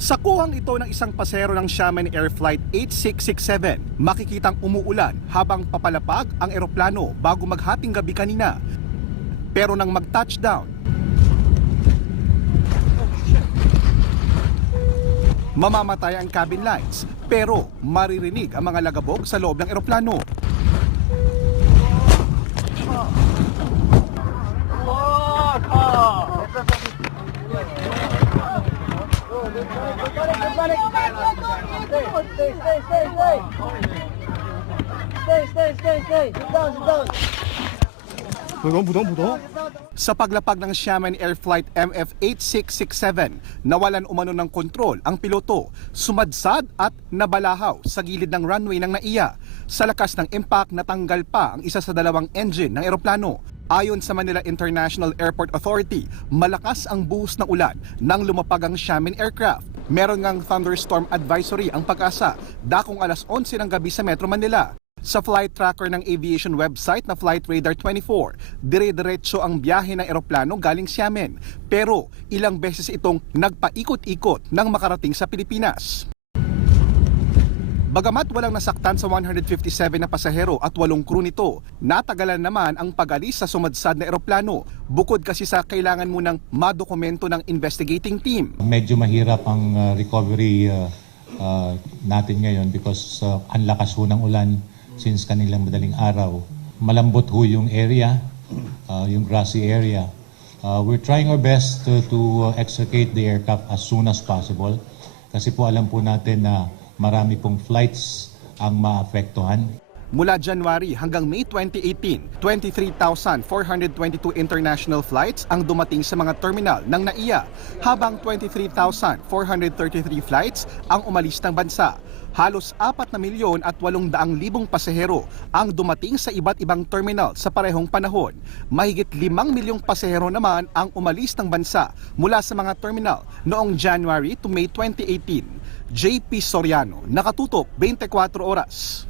Sa kuhang ito ng isang pasahero ng Xiamen Air Flight 8667, makikitang umuulan habang papalapag ang eroplano bago maghating gabi kanina. Pero nang mag-touchdown, mamamatay ang cabin lights pero maririnig ang mga lagabog sa loob ng eroplano. Sa paglapag ng Xiamen Air Flight MF8667, nawalan umano ng kontrol ang piloto, sumadsad at nabalahaw sa gilid ng runway ng NAIA. Sa lakas ng impact, natanggal pa ang isa sa dalawang engine ng eroplano. Ayon sa Manila International Airport Authority, malakas ang buhos ng ulan nang lumapag ang Xiamen aircraft. Meron ngang thunderstorm advisory ang Pag-asa, dakong alas 11 ng gabi sa Metro Manila. Sa flight tracker ng aviation website na Flight Radar 24, dire-diretso ang biyahe ng eroplano galing Xiamen. Pero ilang beses itong nagpaikot-ikot nang makarating sa Pilipinas. Bagamat walang nasaktan sa 157 na pasahero at 8 crew nito, natagalan naman ang pag-alis sa sumadsad na eroplano. Bukod kasi sa kailangan munang madokumento ng investigating team. Medyo mahirap ang recovery natin ngayon because ang lakas ho ng ulan since kanilang madaling araw. Malambot ho yung area, yung grassy area. We're trying our best to extricate the aircraft as soon as possible kasi po alam po natin na marami pong flights ang maapektuhan. Mula January hanggang May 2018, 23,422 international flights ang dumating sa mga terminal ng NAIA, habang 23,433 flights ang umalis ng bansa. Halos 4,800,000 pasahero ang dumating sa iba't ibang terminal sa parehong panahon. Mahigit 5 milyong pasahero naman ang umalis ng bansa mula sa mga terminal noong January to May 2018. JP Soriano, Nakatutok, 24 Oras.